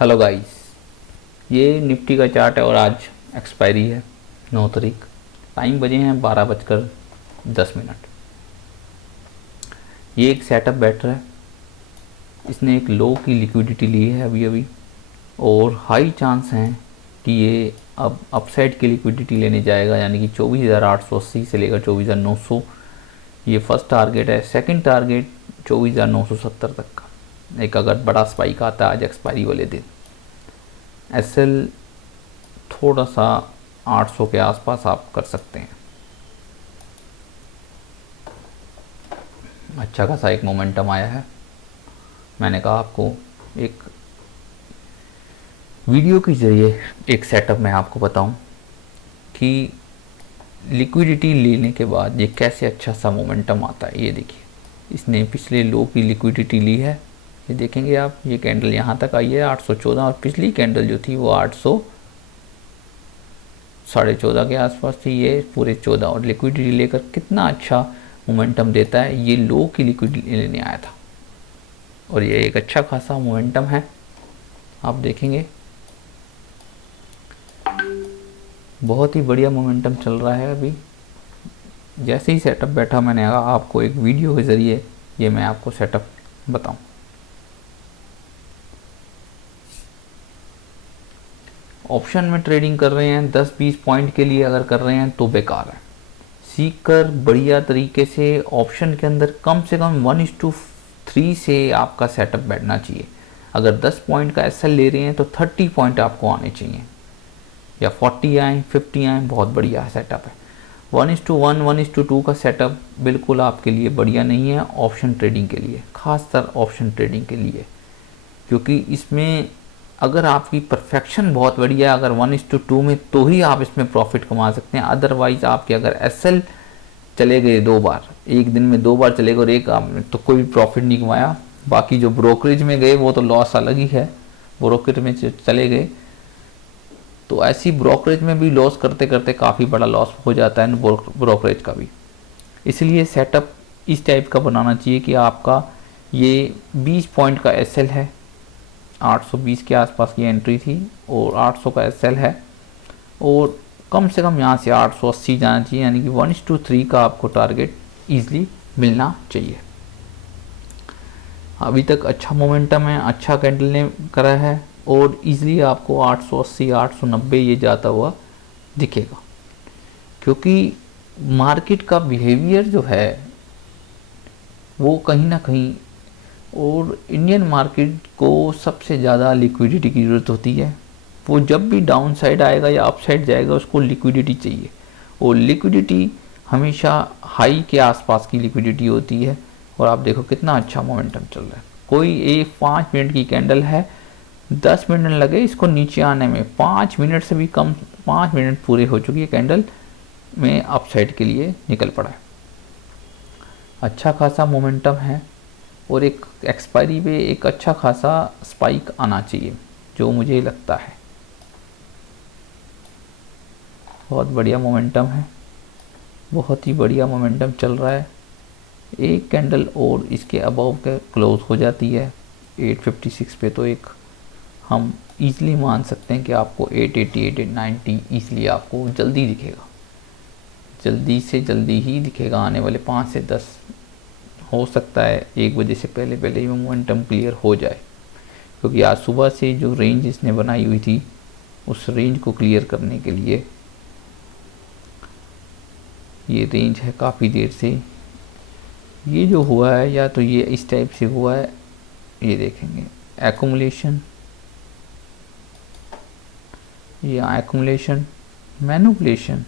Hello guys, ये Nifty का chart है और आज एक्सपायरी है 9 तारीख। टाइम बजे हैं 12:10। ये एक सेटअप बैटर है। इसने एक लो की लिक्विडिटी ली है अभी अभी, और हाई चांस हैं कि ये अब अपसाइड की लिक्विडिटी लेने जाएगा, यानी कि 24,880 से लेकर 24,900 ये फर्स्ट टारगेट है। सेकंड टारगेट 24,970 तक का। एक अगर बड़ा स्पाइक आता है आज एक्सपायरी वाले दिन। एसएल थोड़ा सा 800 के आसपास आप कर सकते हैं। अच्छा खासा एक मोमेंटम आया है। मैंने कहा आपको एक वीडियो के ज़रिए एक सेटअप मैं आपको बताऊं कि लिक्विडिटी लेने के बाद ये कैसे अच्छा सा मोमेंटम आता है। ये देखिए, इसने पिछले लो की लिक्विडिटी ली है। ये देखेंगे आप, ये कैंडल यहाँ तक आई है 814, और पिछली कैंडल जो थी वो 814.5 के आसपास थी। ये पूरे 14, और लिक्विडिटी लेकर कितना अच्छा मोमेंटम देता है। ये लो की लिक्विडिटी लेने आया था और ये एक अच्छा खासा मोमेंटम है। आप देखेंगे बहुत ही बढ़िया मोमेंटम चल रहा है अभी। जैसे ही सेटअप बैठा, मैंने कहा आपको एक वीडियो के ज़रिए ये मैं आपको सेटअप बताऊं। ऑप्शन में ट्रेडिंग कर रहे हैं 10-20 पॉइंट के लिए, अगर कर रहे हैं तो बेकार है। सीख कर बढ़िया तरीके से ऑप्शन के अंदर कम से कम 1:3 से आपका सेटअप बैठना चाहिए। अगर 10 पॉइंट का एसएल ले रहे हैं तो 30 पॉइंट आपको आने चाहिए, या 40 आए 50 आए, बहुत बढ़िया सेटअप है। 1:1 1:2 का सेटअप बिल्कुल आपके लिए बढ़िया नहीं है ऑप्शन ट्रेडिंग के लिए, खासकर ऑप्शन ट्रेडिंग के लिए, क्योंकि इसमें अगर आपकी परफेक्शन बहुत बढ़िया है, अगर 1:2 में, तो ही आप इसमें प्रॉफिट कमा सकते हैं। अदरवाइज आपके अगर एसएल चले गए 2 बार, एक दिन में 2 बार चले गए और एक आपने तो कोई प्रॉफिट नहीं कमाया। बाकी जो ब्रोकरेज में गए वो तो लॉस अलग ही है। ब्रोकरेज में चले गए तो ऐसी ब्रोकरेज में भी लॉस करते करते काफ़ी बड़ा लॉस हो जाता है ब्रोकरेज का भी। इसलिए सेटअप इस टाइप का बनाना चाहिए कि आपका ये 20 पॉइंट का एसएल है, 820 के आसपास की एंट्री थी और 800 का एसएल है, और कम से कम यहाँ से 880 जाना चाहिए, यानी कि 1:3 का आपको टारगेट ईजिली मिलना चाहिए। अभी तक अच्छा मोमेंटम है, अच्छा कैंडल ने करा है, और ईजिली आपको 880 890 ये जाता हुआ दिखेगा, क्योंकि मार्केट का बिहेवियर जो है वो कहीं ना कहीं, और इंडियन मार्केट को सबसे ज़्यादा लिक्विडिटी की ज़रूरत होती है। वो जब भी डाउन साइड आएगा या अप साइड जाएगा उसको लिक्विडिटी चाहिए, और लिक्विडिटी हमेशा हाई के आसपास की लिक्विडिटी होती है। और आप देखो कितना अच्छा मोमेंटम चल रहा है। कोई एक 5 मिनट की कैंडल है, 10 मिनट लगे इसको नीचे आने में, 5 मिनट से भी कम, 5 मिनट पूरे हो चुकी है कैंडल में, अप साइड के लिए निकल पड़ा है। अच्छा खासा मोमेंटम है, और एक एक्सपायरी पे एक अच्छा खासा स्पाइक आना चाहिए, जो मुझे लगता है। बहुत बढ़िया मोमेंटम है, बहुत ही बढ़िया मोमेंटम चल रहा है। एक कैंडल और इसके अबव के क्लोज हो जाती है 856 पे, तो एक हम ईज़िली मान सकते हैं कि आपको 880 890 ईज़िली आपको जल्दी दिखेगा, जल्दी से जल्दी ही दिखेगा। आने वाले 5 से 10, हो सकता है 1 बजे से पहले पहले ही मोमेंटम क्लियर हो जाए, क्योंकि आज सुबह से जो रेंज इसने बनाई हुई थी उस रेंज को क्लियर करने के लिए ये रेंज है काफ़ी देर से। ये जो हुआ है, या तो ये इस टाइप से हुआ है, ये देखेंगे एक्यूमुलेशन, ये एक्यूमुलेशन, मैनिपुलेशन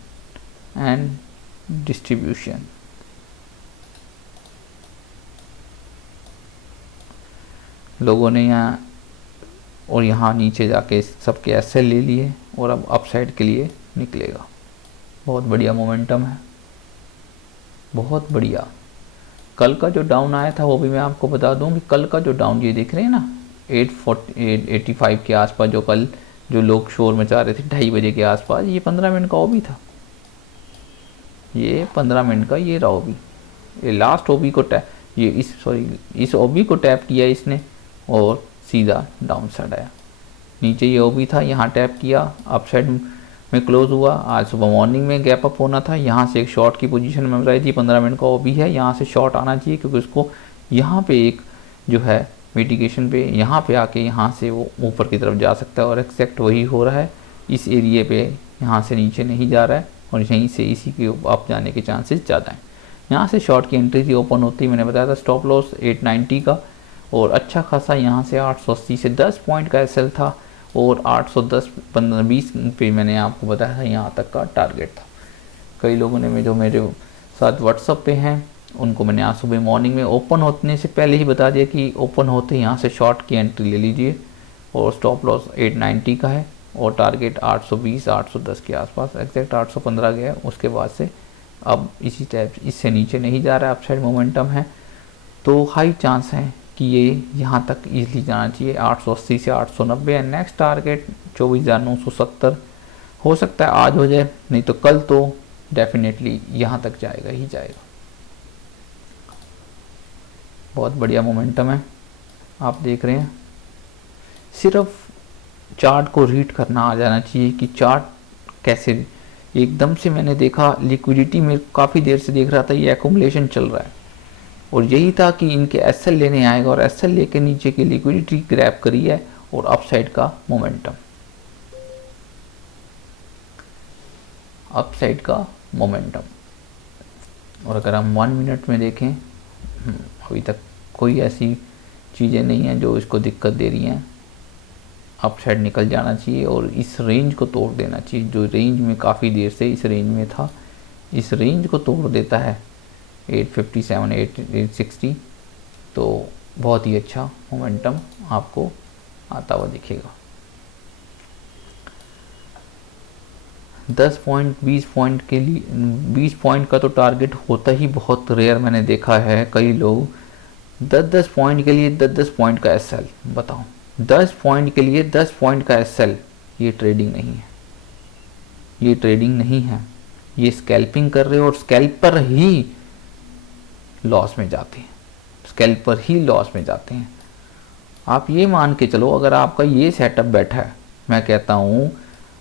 एंड डिस्ट्रीब्यूशन। लोगों ने यहाँ और यहाँ नीचे जाके सबके एसएल ले लिए और अब अपसाइड के लिए निकलेगा। बहुत बढ़िया मोमेंटम है, बहुत बढ़िया। कल का जो डाउन आया था वो भी मैं आपको बता दूं कि कल का जो डाउन ये देख रहे हैं ना 885 के आसपास, जो कल जो लोग शोर मचा रहे थे 2:30 बजे के आसपास, ये 15 मिनट का ओबी था। ये 15 मिनट का ये रहा ओबी, ये लास्ट ओबी को ये इस ओबी को टैप किया इसने और सीधा डाउन साइड आया। नीचे ये ओबी था, यहाँ टैप किया, अपसाइड में क्लोज हुआ। आज सुबह मॉर्निंग में गैप अप होना था, यहाँ से एक शॉर्ट की पोजीशन मिल रही थी, 15 मिनट का ओबी है, यहाँ से शॉर्ट आना चाहिए क्योंकि उसको यहाँ पे एक जो है मिटिगेशन पे यहाँ पे आके यहाँ से वो ऊपर की तरफ जा सकता है और एक्जैक्ट वही हो रहा है। इस एरिए पे यहाँ से नीचे नहीं जा रहा है और यहीं से इसी के अप जाने के चांसेस ज़्यादा हैं। यहाँ से शॉर्ट की एंट्री थी, ओपन होती मैंने बताया था स्टॉप लॉस 890 का, और अच्छा खासा यहाँ से 880 से 10 पॉइंट का एसएल था और 810 15-20 पे मैंने आपको बताया था यहाँ तक का टारगेट था। कई लोगों ने जो मेरे साथ व्हाट्सअप पे हैं उनको मैंने आज सुबह मॉर्निंग में ओपन होने से पहले ही बता दिया कि ओपन होते यहाँ से शॉर्ट की एंट्री ले लीजिए और स्टॉप लॉस 890 का है और टारगेट 820 810 के आसपास, एग्जैक्ट 815 गया। उसके बाद से अब इसी टाइप इससे नीचे नहीं जा रहा है, अपसाइड मोमेंटम है, तो हाई चांस है कि ये यहाँ तक इजीली जाना चाहिए 880 से 890 है। नेक्स्ट टारगेट 24,970 हो सकता है आज हो जाए, नहीं तो कल तो डेफिनेटली यहाँ तक जाएगा ही जाएगा। बहुत बढ़िया मोमेंटम है, आप देख रहे हैं। सिर्फ चार्ट को रीड करना आ जाना चाहिए कि चार्ट कैसे एकदम से मैंने देखा लिक्विडिटी में काफ़ी देर से देख रहा था ये एक्यूमुलेशन चल रहा है और यही था कि इनके एसएल लेने आएगा और एसएल लेके नीचे की लिक्विडिटी ग्रैब करी है और अपसाइड का मोमेंटम, अपसाइड का मोमेंटम। और अगर हम 1 मिनट में देखें, अभी तक कोई ऐसी चीज़ें नहीं हैं जो इसको दिक्कत दे रही हैं। अपसाइड निकल जाना चाहिए और इस रेंज को तोड़ देना चाहिए, जो रेंज में काफ़ी देर से इस रेंज में था, इस रेंज को तोड़ देता है 857 860, तो बहुत ही अच्छा मोमेंटम आपको आता हुआ दिखेगा। 10 पॉइंट 20 पॉइंट के लिए 20 पॉइंट का तो टारगेट होता ही बहुत रेयर मैंने देखा है। कई लोग 10-10 पॉइंट के लिए 10-10 पॉइंट का एसएल, बताओ 10 पॉइंट के लिए 10 पॉइंट का एसएल, ये ट्रेडिंग नहीं है, ये ट्रेडिंग नहीं है, ये स्कैल्पिंग कर रहे हो और स्कैल्पर ही लॉस में जाते हैं, स्कैल्पर ही लॉस में जाते हैं। आप ये मान के चलो अगर आपका ये सेटअप बैठा है, मैं कहता हूँ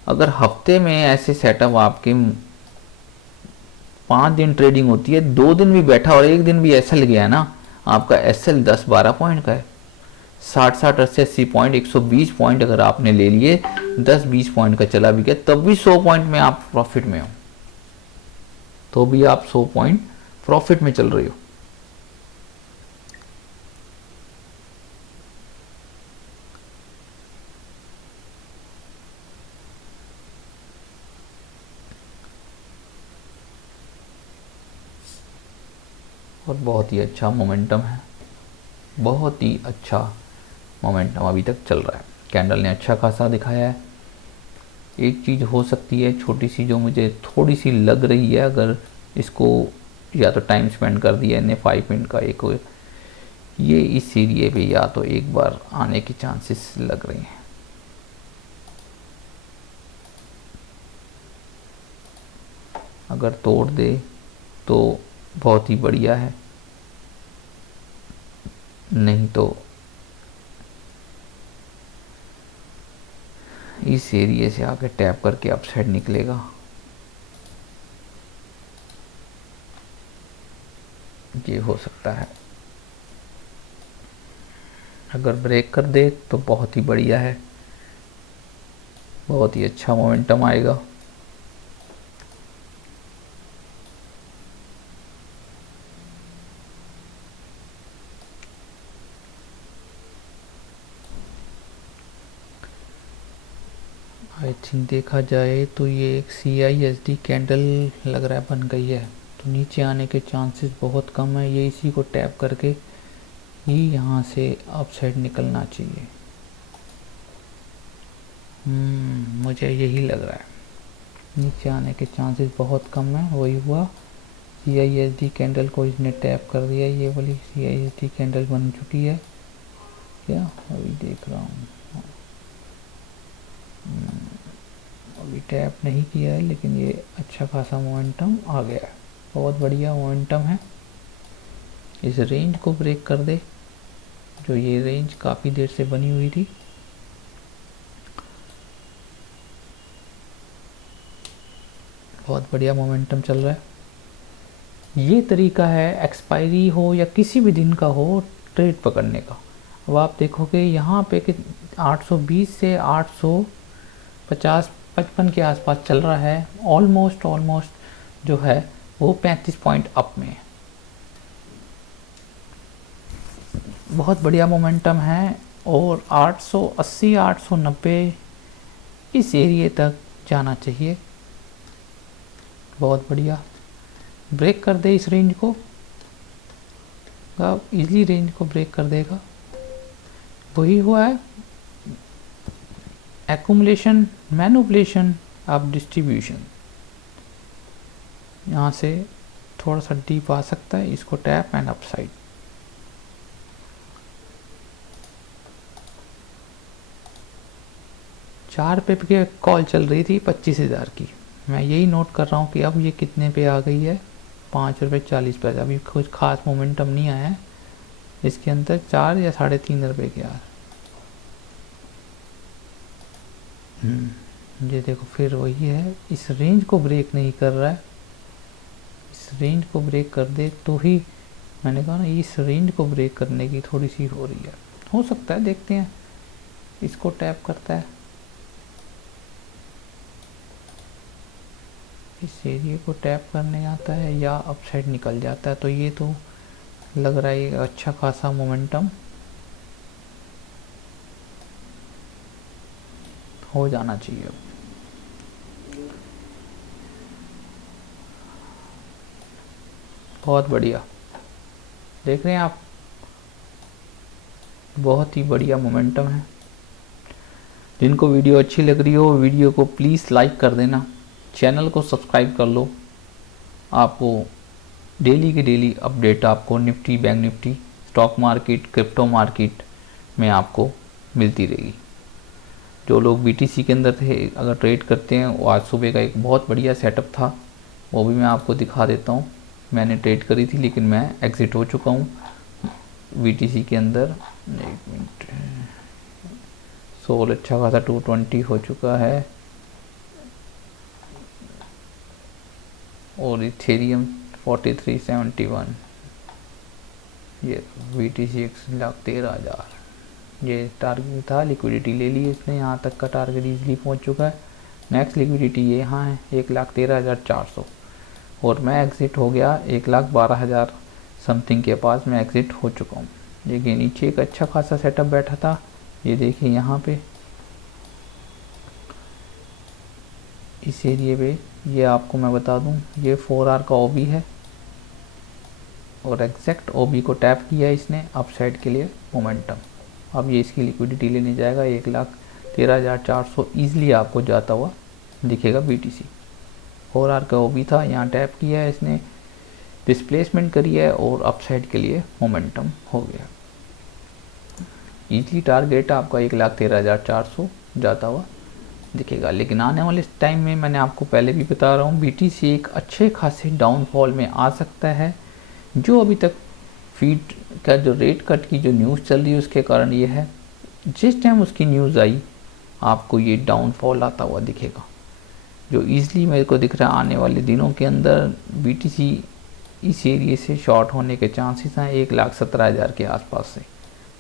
अगर हफ्ते में ऐसे सेटअप आपके 5 दिन ट्रेडिंग होती है, 2 दिन भी बैठा और 1 दिन भी एसएल गया ना, आपका एसएल 10-12 पॉइंट का है। 60-60 80-80 पॉइंट 120 पॉइंट अगर आपने ले लिए, 10-20 पॉइंट का चला भी गया, तब भी 100 पॉइंट में आप प्रॉफिट में हो, तो भी आप 100 पॉइंट प्रॉफिट में चल रहे हो। और बहुत ही अच्छा मोमेंटम है, बहुत ही अच्छा मोमेंटम अभी तक चल रहा है। कैंडल ने अच्छा खासा दिखाया है। एक चीज़ हो सकती है छोटी सी जो मुझे थोड़ी सी लग रही है, अगर इसको या तो टाइम स्पेंड कर दिया इन्हें 5 मिनट का एक, ये इस एरिए पे या तो एक बार आने के चांसेस लग रहे हैं। अगर तोड़ दे तो बहुत ही बढ़िया है, नहीं तो इस एरिए से आके टैप करके अपसाइड निकलेगा। ये हो सकता है, अगर ब्रेक कर दे तो बहुत ही बढ़िया है, बहुत ही अच्छा मोमेंटम आएगा। आई थिंक देखा जाए तो ये एक CISD कैंडल लग रहा है बन गई है, तो नीचे आने के चांसेस बहुत कम है। ये इसी को टैप करके ही यहाँ से अपसाइड निकलना चाहिए। मुझे यही लग रहा है, नीचे आने के चांसेस बहुत कम है। वही हुआ, CISD कैंडल को इसने टैप कर दिया, ये वाली CISD कैंडल बन चुकी है क्या, अभी देख रहा हूँ। अभी टैप नहीं किया है लेकिन ये अच्छा खासा मोमेंटम आ गया है, बहुत बढ़िया मोमेंटम है। इस रेंज को ब्रेक कर दे, जो ये रेंज काफ़ी देर से बनी हुई थी, बहुत बढ़िया मोमेंटम चल रहा है। ये तरीका है एक्सपायरी हो या किसी भी दिन का हो ट्रेड पकड़ने का। अब आप देखोगे यहाँ पे कि 820 से 850 55 के आसपास चल रहा है। ऑलमोस्ट जो है वो 35 पॉइंट अप में है। बहुत बढ़िया मोमेंटम है और 880 890 इस एरिए तक जाना चाहिए। बहुत बढ़िया, ब्रेक कर दे इस रेंज को, इजीली रेंज को ब्रेक कर देगा। वही हुआ है एक्यूमुलेशन मैनिपुलेशन ऑफ डिस्ट्रीब्यूशन। यहाँ से थोड़ा सा डीप आ सकता है, इसको टैप एंड अपसाइड। चार पे के कॉल चल रही थी 25,000 की। मैं यही नोट कर रहा हूँ कि अब ये कितने पे आ गई है, 5 रुपये 40 पैसे। अभी कुछ खास मोमेंटम नहीं आया है इसके अंदर, 4 या 3.5 रुपये के यार। ये देखो फिर वही है, इस रेंज को ब्रेक नहीं कर रहा है। इस रेंज को ब्रेक कर दे तो ही, मैंने कहा ना इस रेंज को ब्रेक करने की थोड़ी सी हो रही है। हो सकता है, देखते हैं। इसको टैप करता है, इस एरिए को टैप करने आता है या अपसाइड निकल जाता है। तो ये तो लग रहा है अच्छा खासा मोमेंटम हो जाना चाहिए। अब बहुत बढ़िया, देख रहे हैं आप, बहुत ही बढ़िया मोमेंटम है। जिनको वीडियो अच्छी लग रही हो वीडियो को प्लीज़ लाइक कर देना, चैनल को सब्सक्राइब कर लो। आपको डेली की डेली अपडेट आपको Nifty, bank Nifty, stock market, crypto market में आपको मिलती रहेगी। जो लोग BTC के अंदर थे, अगर ट्रेड करते हैं, वो आज सुबह का एक बहुत बढ़िया सेटअप था, वो भी मैं आपको दिखा देता हूँ। मैंने ट्रेड करी थी लेकिन मैं एग्ज़िट हो चुका हूँ BTC के अंदर। 1 मिनट, सोल अच्छा खासा 220 हो चुका है और इथेरियम 4371। ये BTC 1,13,000, ये टारगेट था। लिक्विडिटी ले ली इसने, यहाँ तक का टारगेट इजीली पहुँच चुका है। नेक्स्ट लिक्विडिटी ये यहाँ है 1,13,400 और मैं एग्ज़िट हो गया 1,12,000 समथिंग के पास मैं एग्ज़िट हो चुका हूँ। देखिए नीचे एक अच्छा खासा सेटअप बैठा था, ये देखिए यहाँ पे इस एरिए पे। ये आपको मैं बता दूं, ये 4 आवर का OB है और एग्जैक्ट OB को टैप किया है इसने अपसाइड के लिए मोमेंटम। अब ये इसकी लिक्विडिटी लेने जाएगा 1,13,400 ईजिली आपको जाता हुआ दिखेगा। BTC 4 आवर का OB था, यहाँ टैप किया है इसने, डिस्प्लेसमेंट करी है और अपसाइड के लिए मोमेंटम हो गया। ईजिली टारगेट आपका 1,13,400 जाता हुआ दिखेगा। लेकिन आने वाले टाइम में, मैंने आपको पहले भी बता रहा हूँ, BTC एक अच्छे खासे डाउनफॉल में आ सकता है। जो अभी तक फीड का जो रेट कट की जो न्यूज़ चल रही है उसके कारण ये है, जिस टाइम उसकी न्यूज़ आई आपको ये डाउनफॉल आता हुआ दिखेगा। जो ईज़िली मेरे को दिख रहा है आने वाले दिनों के अंदर BTC इस एरिए से शॉर्ट होने के चांसेस हैं 1,17,000 के आसपास से।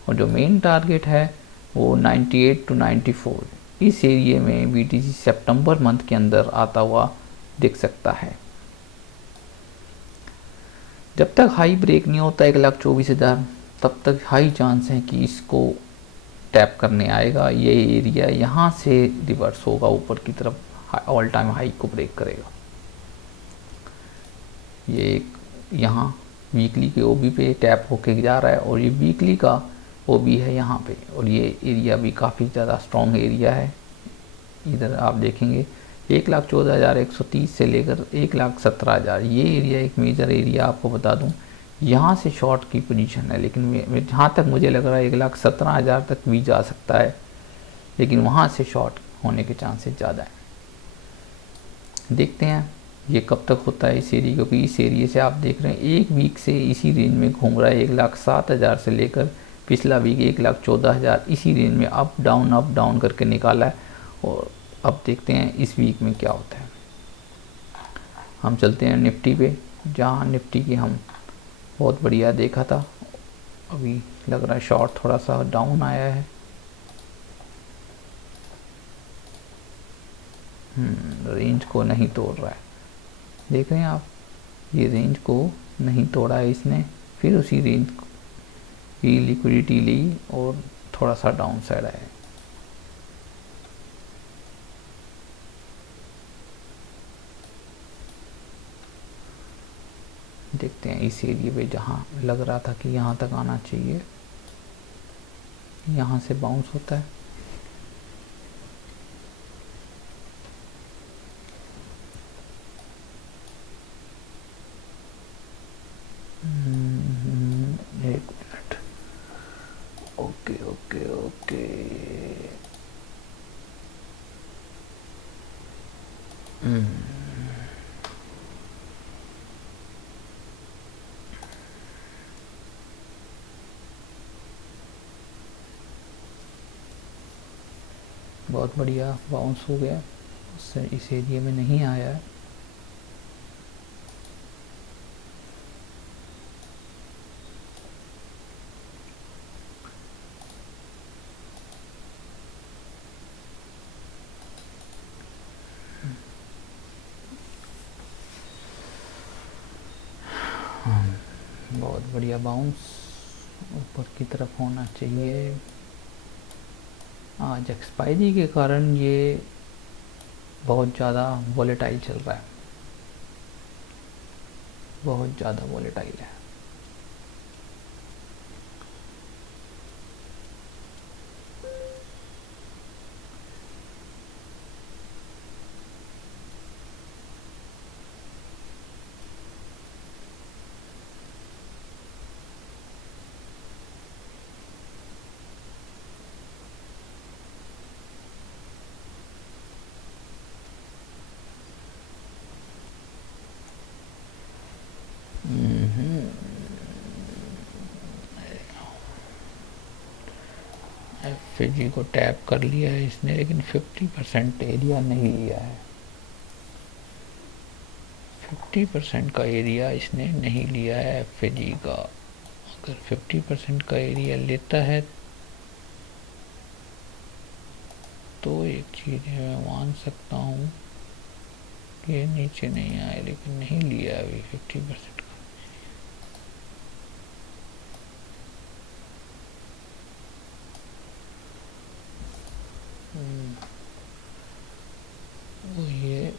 और जो मेन टारगेट है वो 98 to 94 इस एरिए में BTC सितंबर मंथ के अंदर आता हुआ दिख सकता है। जब तक हाई ब्रेक नहीं होता 1,24,000 तब तक हाई चांस है कि इसको टैप करने आएगा। ये एरिया यहाँ से रिवर्स होगा ऊपर की तरफ, ऑल टाइम हाई को ब्रेक करेगा। ये एक यहाँ वीकली के OB पे टैप होके जा रहा है और ये वीकली का OB है यहाँ पे, और ये एरिया भी काफ़ी ज़्यादा स्ट्रॉन्ग एरिया है। इधर आप देखेंगे 1,14,130 से लेकर 1,17,000 ये एरिया एक मेजर एरिया आपको बता दूं, यहाँ से शॉर्ट की पोजीशन है। लेकिन जहाँ तक मुझे लग रहा है 1,17,000 तक भी जा सकता है, लेकिन वहाँ से शॉर्ट होने के चांसेस ज़्यादा हैं। देखते हैं ये कब तक होता है इस एरिया, क्योंकि इस एरिया से आप देख रहे हैं एक वीक से इसी रेंज में घूम रहा है। 1,07,000 से लेकर पिछला वीक 1,14,000 इसी रेंज में अप डाउन करके निकाला है। और अब देखते हैं इस वीक में क्या होता है। हम चलते हैं निफ्टी पे, जहाँ निफ्टी की हम बहुत बढ़िया देखा था। अभी लग रहा है शॉर्ट थोड़ा सा डाउन आया है। रेंज को नहीं तोड़ रहा है, देख रहे हैं आप, ये रेंज को नहीं तोड़ा है इसने, फिर उसी रेंज की लिक्विडिटी ली और थोड़ा सा डाउन साइड आया। देखते हैं इस एरिया पे, जहाँ लग रहा था कि यहाँ तक आना चाहिए, यहाँ से बाउंस होता है। एक मिनट, ओके ओके ओके। बहुत बढ़िया बाउंस हो गया, उससे इस एरिया में नहीं आया है। बहुत बढ़िया बाउंस, ऊपर की तरफ होना चाहिए। आज एक्सपायरी के कारण ये बहुत ज़्यादा वॉलेटाइल चल रहा है, बहुत ज़्यादा वॉलेटाइल है। एफजी को टैप कर लिया है इसने, लेकिन 50% एरिया नहीं लिया है। 50% का एरिया इसने नहीं लिया है एफजी का। अगर 50% का एरिया लेता है तो एक चीज़ है, मैं मान सकता हूँ कि ये नीचे नहीं आए, लेकिन नहीं लिया अभी 50%। ये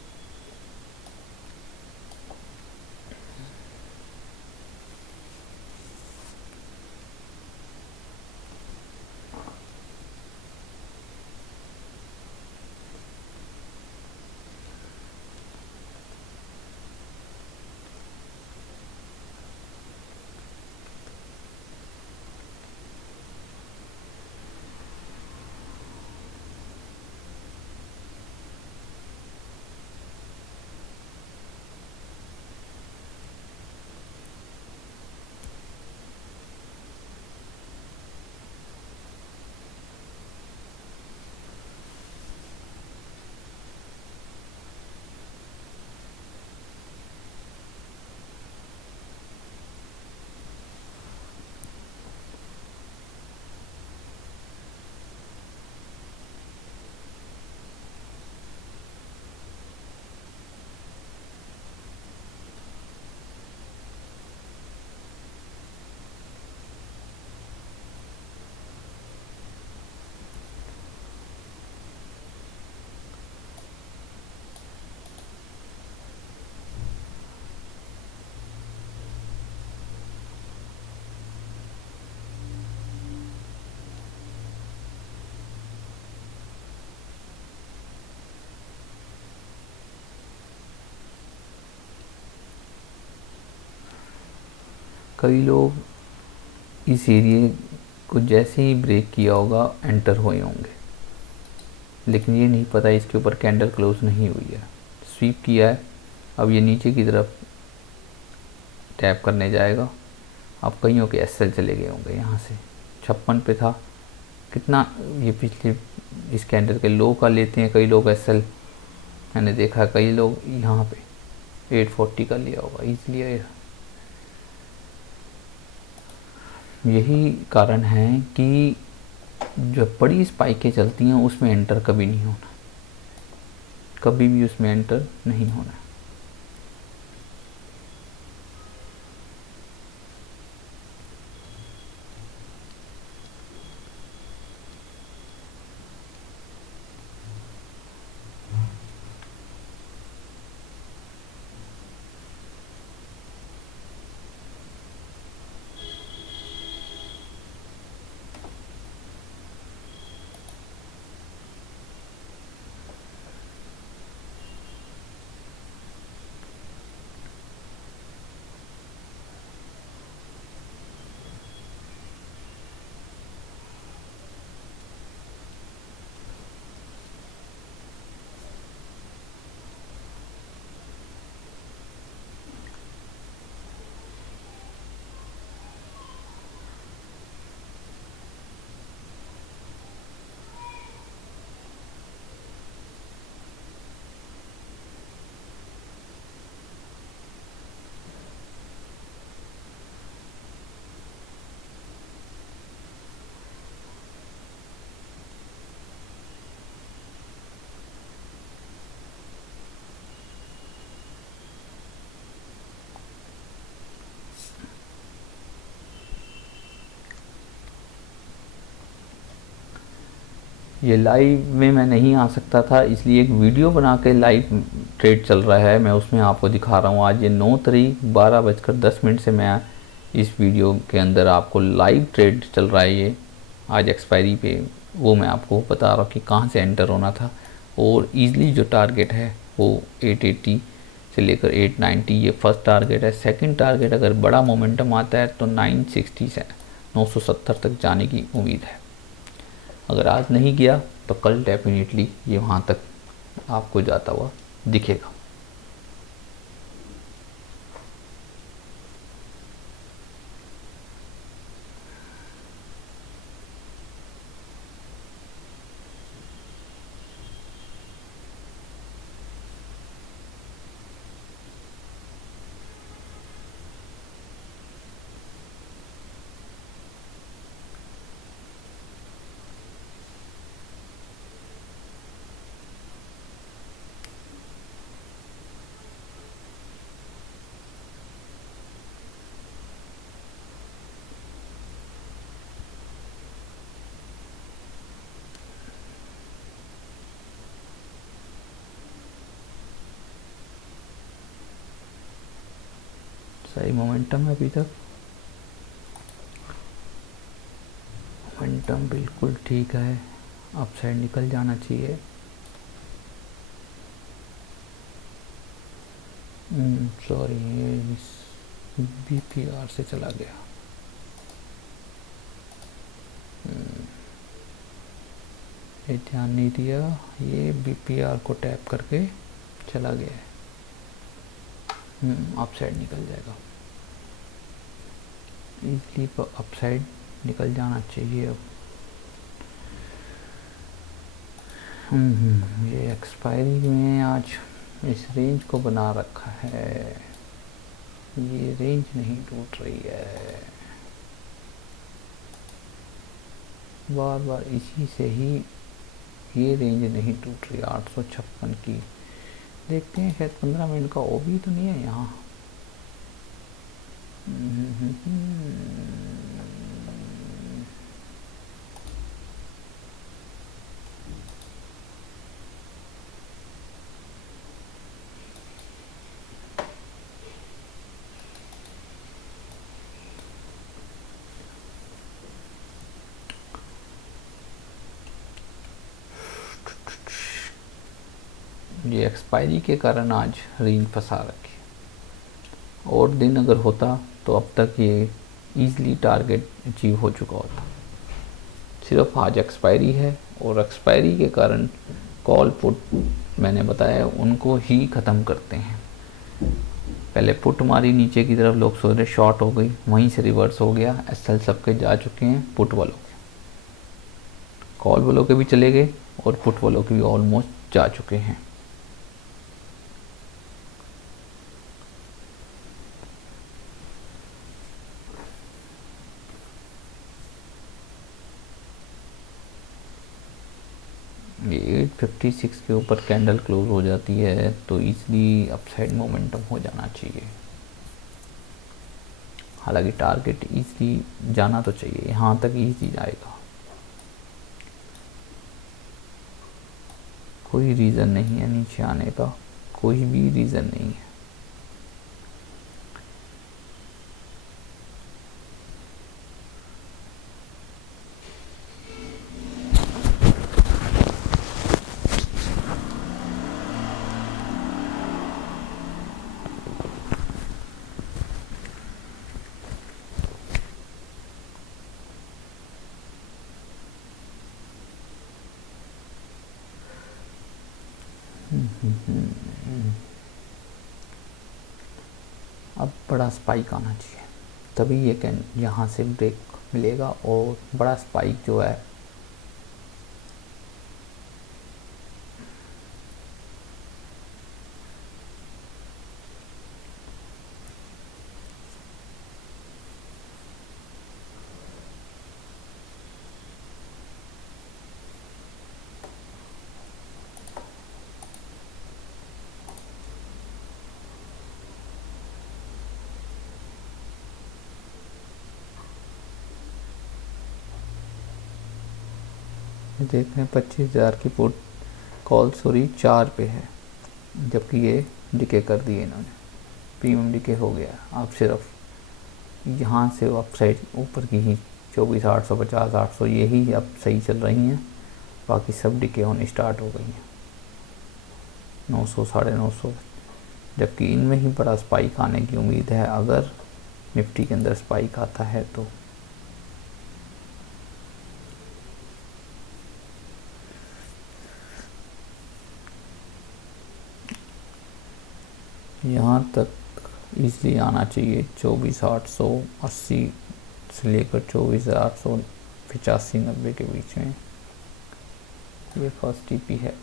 कई लोग इस एरिए को जैसे ही ब्रेक किया होगा एंटर हुए होंगे, लेकिन ये नहीं पता इसके ऊपर कैंडल क्लोज नहीं हुई है। स्वीप किया है, अब ये नीचे की तरफ टैप करने जाएगा। अब कईयों के एसएल चले गए होंगे, यहाँ से 56 पे था, कितना ये पिछले इस कैंडल के लो का लेते हैं कई लोग एसएल। मैंने देखा कई लोग यहाँ पे 840 का लिया होगा इसलिए। यही कारण है कि जो बड़ी स्पाइकें चलती हैं उसमें एंटर कभी नहीं होना, कभी भी उसमें एंटर नहीं होना। ये लाइव में मैं नहीं आ सकता था, इसलिए एक वीडियो बना के लाइव ट्रेड चल रहा है, मैं उसमें आपको दिखा रहा हूँ। आज ये 9 तारीख 12:10 से मैं इस वीडियो के अंदर आपको लाइव ट्रेड चल रहा है ये आज एक्सपायरी पे, वो मैं आपको बता रहा हूँ कि कहाँ से एंटर होना था। और ईज़िली जो टारगेट है वो 880 से लेकर 890 ये फर्स्ट टारगेट है। सेकंड टारगेट अगर बड़ा मोमेंटम आता है तो 960 से 970 तक जाने की उम्मीद है। अगर आज नहीं गया तो कल डेफिनेटली ये वहाँ तक आपको जाता हुआ दिखेगा। सही मोमेंटम है अभी तक, मोमेंटम बिल्कुल ठीक है, अपसाइड निकल जाना चाहिए। सॉरी ये इस BPR से चला गया। ये ध्यान नहीं दिया, ये BPR को टैप करके चला गया है। अपसाइड निकल जाएगा इजली, अपसाइड निकल जाना चाहिए अब। ये एक्सपायरी में आज इस रेंज को बना रखा है, ये रेंज नहीं टूट रही है, बार बार इसी से ही ये रेंज नहीं टूट रही 856 की। देखते हैं शायद 15 मिनट का OB तो नहीं है यहाँ। ये एक्सपायरी के कारण आज रेंज फंसा रखी, और दिन अगर होता तो अब तक ये ईज़िली टारगेट अचीव हो चुका होता। सिर्फ आज एक्सपायरी है, और एक्सपायरी के कारण कॉल पुट मैंने बताया उनको ही ख़त्म करते हैं। पहले पुट मारी नीचे की तरफ, लोग सोच रहे शॉर्ट हो गई, वहीं से रिवर्स हो गया, SL सबके जा चुके हैं, पुट वालों के, कॉल वालों के भी चले गए और पुट वालों के भी ऑलमोस्ट जा चुके हैं। ये 856 के ऊपर कैंडल क्लोज हो जाती है तो इजीली अपसाइड मोमेंटम हो जाना चाहिए। हालांकि टारगेट इजीली जाना तो चाहिए, यहाँ तक इजी जाएगा, कोई रीज़न नहीं है नीचे आने का, कोई भी रीज़न नहीं है। अब बड़ा स्पाइक आना चाहिए तभी ये कैन यहाँ से ब्रेक मिलेगा, और बड़ा स्पाइक जो है देख रहे हैं 25,000 की पुट कॉल सॉरी 4 पे है, जबकि ये डिके कर दिए इन्होंने, प्रीमियम डिके हो गया। अब सिर्फ यहाँ से अपसाइड ऊपर की ही 24,850 800 यही अब सही चल रही हैं, बाकी सब डिके होने स्टार्ट हो गई हैं 900 950, जबकि इनमें ही बड़ा स्पाइक आने की उम्मीद है अगर निफ्टी के अंदर स्पाइक आता है तो। यहाँ तक इजली आना चाहिए 24,880 से लेकर 24,885-90 के बीच में। ये फर्स्ट टीपी है।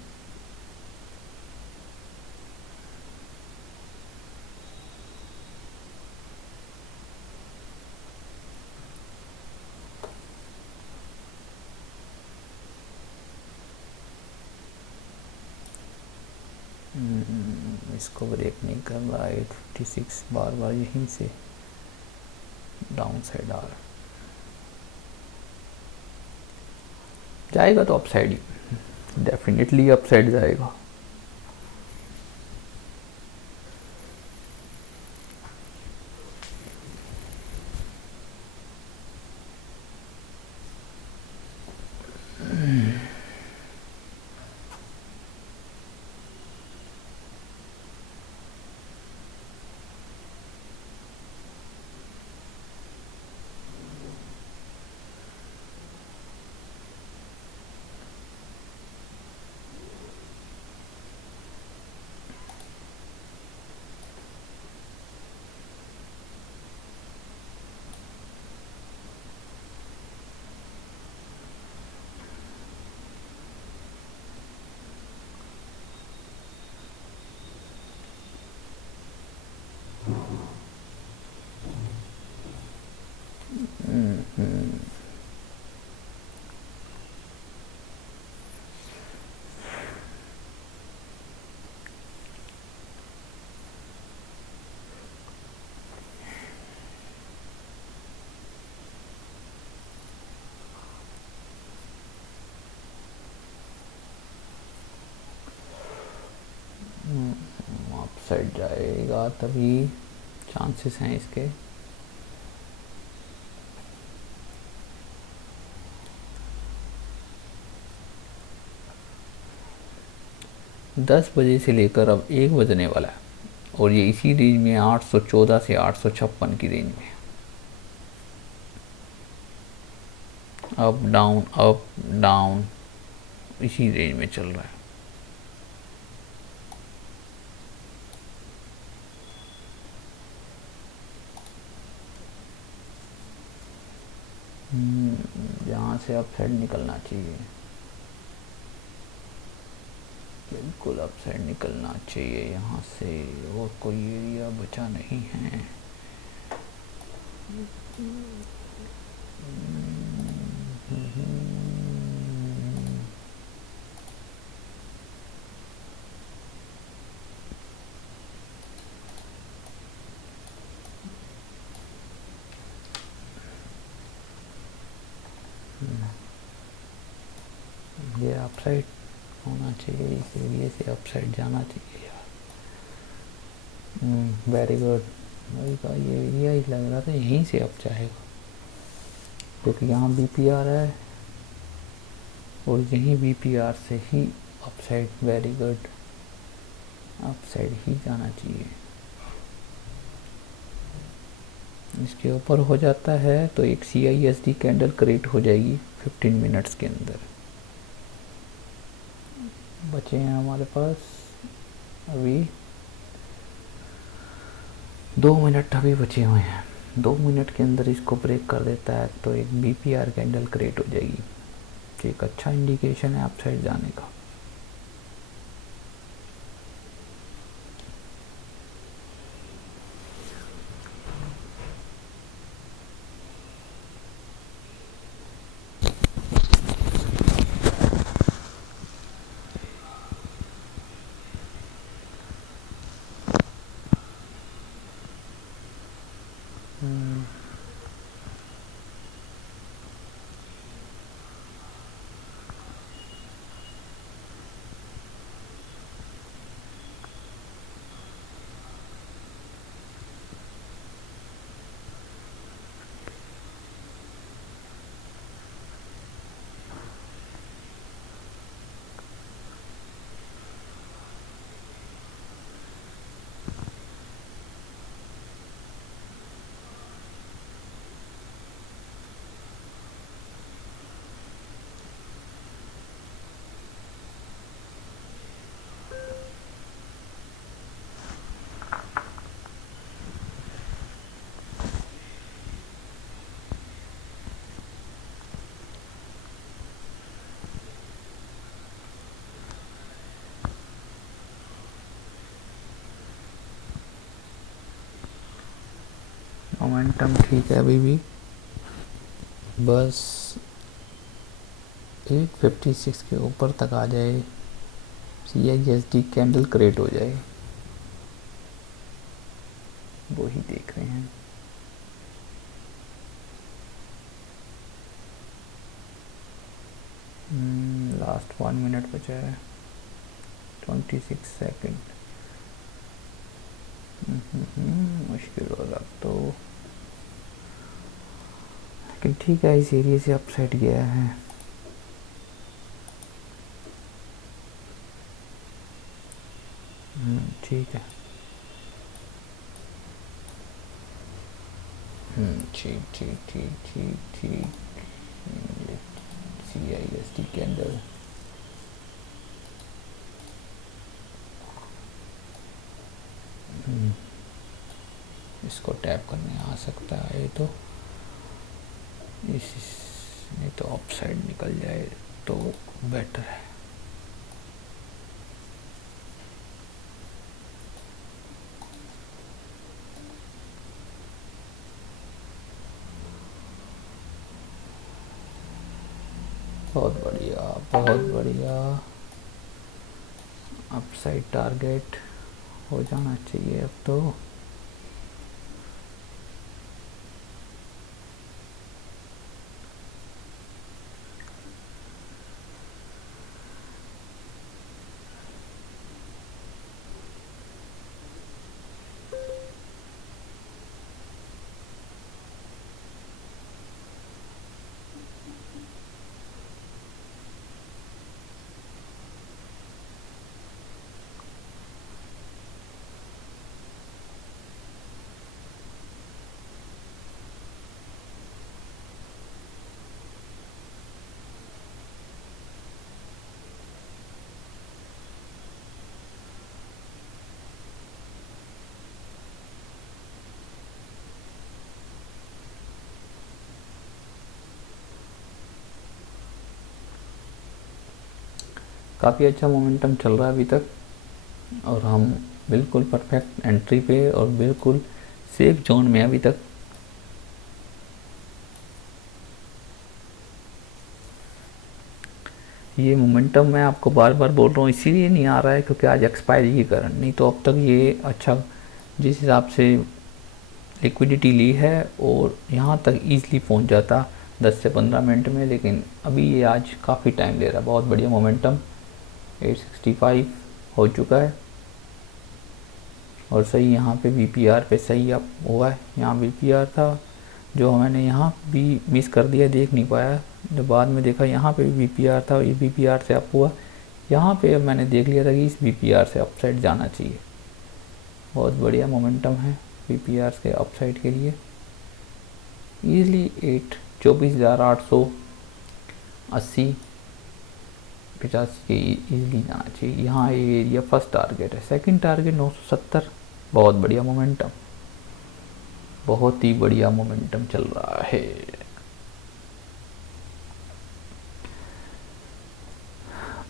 इसको ब्रेक नहीं कर रहा है 856, बार बार यहीं से डाउन साइड आ रहा है, जाएगा तो अपसाइड ही, डेफिनेटली अपसाइड जाएगा। अपसाइड जाएगा तभी चांसेस हैं इसके। दस बजे से लेकर अब 1 बजने वाला है और ये इसी रेंज में 814 से 856 की रेंज में अप डाउन इसी रेंज में चल रहा है। यहाँ से अप साइड निकलना चाहिए, बिल्कुल अप साइड निकलना चाहिए यहाँ से, और कोई एरिया बचा नहीं है। अपसाइड होना चाहिए, इस एरिया से अपसाइड जाना चाहिए यार। Very good. वही का ये एरिया ही लग रहा था यहीं से अप जाएगा, क्योंकि यहाँ BPR है और यहीं BPR से ही अपसाइड। वेरी गुड, अपसाइड ही जाना चाहिए। इसके ऊपर हो जाता है तो एक CISD कैंडल क्रिएट हो जाएगी 15 मिनट्स के अंदर। बचे हैं हमारे पास अभी 2 मिनट अभी बचे हुए हैं। 2 मिनट के अंदर इसको ब्रेक कर देता है तो एक BPR कैंडल क्रिएट हो जाएगी, तो एक अच्छा इंडिकेशन है अपसाइड जाने का। मोमेंटम ठीक है अभी भी, बस 856 के ऊपर तक आ जाए, CISD कैंडल क्रिएट हो जाए, वो ही देख रहे हैं। लास्ट 1 मिनट बचा है, 26 सेकेंड। मुश्किल होगा तो, लेकिन ठीक है इस एरिया से अपसाइड गया है। ठीक है। ठीक ठीक ठीक ठीक ठीक। CISD कैंडल इसको टैप करने आ सकता है तो इस नहीं तो अपसाइड निकल जाए तो बेटर है। बहुत बढ़िया बहुत बढ़िया, अपसाइड टारगेट हो जाना चाहिए अब तो। काफ़ी अच्छा मोमेंटम चल रहा है अभी तक और हम बिल्कुल परफेक्ट एंट्री पे और बिल्कुल सेफ जोन में अभी तक। ये मोमेंटम मैं आपको बार बार बोल रहा हूँ इसीलिए नहीं आ रहा है क्योंकि आज एक्सपायरी के कारण, नहीं तो अब तक ये अच्छा जिस हिसाब से लिक्विडिटी ली है और यहाँ तक ईज़िली पहुँच जाता 10 से 15 मिनट में, लेकिन अभी ये आज काफ़ी टाइम ले रहा है। बहुत बढ़िया मोमेंटम, 865 हो चुका है और सही यहाँ पे वीपीआर पे सही अप हुआ है। यहाँ वीपीआर था जो मैंने यहाँ भी मिस कर दिया, देख नहीं पाया, जब बाद में देखा यहाँ पे वीपीआर था, ये वीपीआर से अप हुआ। यहाँ पे अब मैंने देख लिया था कि इस वीपीआर से अपसाइड जाना चाहिए। बहुत बढ़िया मोमेंटम है वीपीआर के अपसाइड के लिए। ईजिली 24,880 85 के ईजिली जाना चाहिए। यहाँ ये एरिया फर्स्ट टारगेट है। Second target 970। बहुत बढ़िया मोमेंटम, बहुत ही बढ़िया मोमेंटम चल रहा है।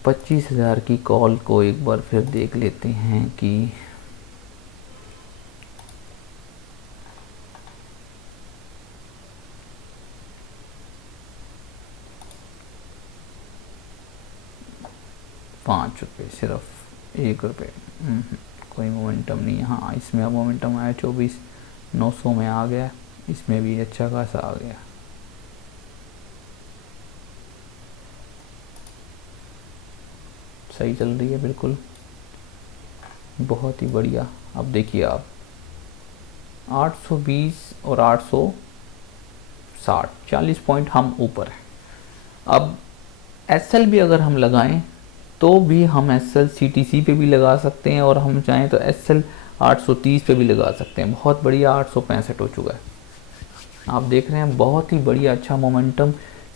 $25,000 की कॉल को एक बार फिर देख लेते हैं कि ₹5 सिर्फ, ₹1। कोई मोमेंटम नहीं। हाँ, इसमें अब मोमेंटम आया, 24,900 में आ गया। इसमें भी अच्छा खासा आ गया। सही चल रही है बिल्कुल, बहुत ही बढ़िया। अब देखिए आप 820 और 860, 40 पॉइंट हम ऊपर हैं। अब एसएल भी अगर हम लगाएं तो भी हम एसएल सीटीसी पे भी लगा सकते हैं, और हम चाहें तो एसएल 830 पे भी लगा सकते हैं। बहुत बढ़िया 865 हो चुका है। आप देख रहे हैं बहुत ही बढ़िया अच्छा मोमेंटम।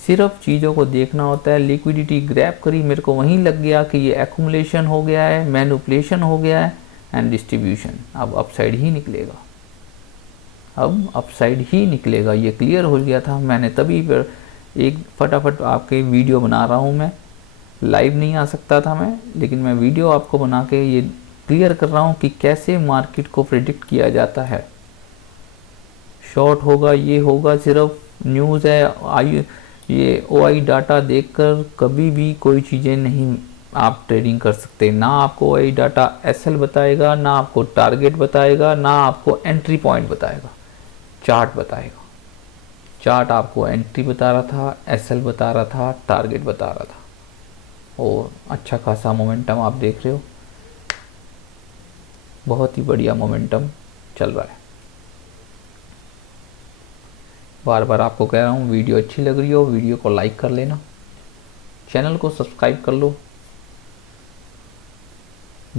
सिर्फ चीज़ों को देखना होता है। लिक्विडिटी ग्रैब करी, मेरे को वहीं लग गया कि ये एक्यूमुलेशन हो गया है, मैनिपुलेशन हो गया है एंड डिस्ट्रीब्यूशन। अब अपसाइड ही निकलेगा, अब अपसाइड ही निकलेगा, ये क्लियर हो गया था। मैंने तभी पर एक फटाफट आपके वीडियो बना रहा हूँ। मैं लाइव नहीं आ सकता था मैं, लेकिन मैं वीडियो आपको बना के ये क्लियर कर रहा हूँ कि कैसे मार्केट को प्रिडिक्ट किया जाता है। शॉर्ट होगा, ये होगा, सिर्फ न्यूज़ है। ये ओआई डाटा देखकर कभी भी कोई चीज़ें नहीं आप ट्रेडिंग कर सकते। ना आपको ओआई डाटा एसएल बताएगा, ना आपको टारगेट बताएगा, ना आपको एंट्री पॉइंट बताएगा, चार्ट बताएगा। चार्ट आपको एंट्री बता रहा था, एसएल बता रहा था, टारगेट बता रहा था। और अच्छा खासा मोमेंटम आप देख रहे हो, बहुत ही बढ़िया मोमेंटम चल रहा है। बार बार आपको कह रहा हूँ, वीडियो अच्छी लग रही हो वीडियो को लाइक कर लेना, चैनल को सब्सक्राइब कर लो